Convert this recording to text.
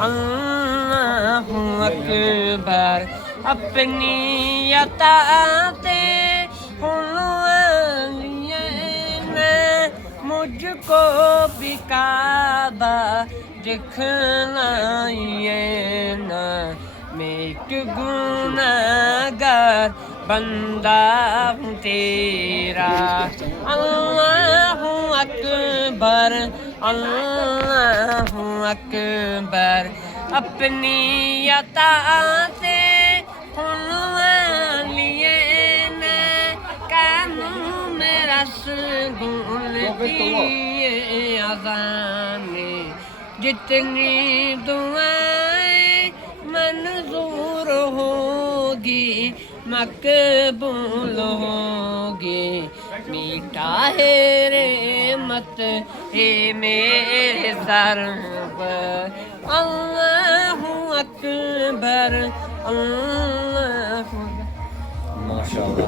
अल्लाहु अकबर। अपनी अता ते मुझको भी काबा दिखलाइए ना। मैं एक गुनाहगार बंदा हूँ तेरा। अल्लाहु अकबर, अल्लाहु अकबर। अपनी अता से लिए ना कानून में रसूल की अज़ाने। जितनी दुआएं मंजूर होगी मकबूल होगी। मीठा है रहमत है मेरे सर पर। अल्लाहु अकबर, अल्लाहु। माशाल्लाह।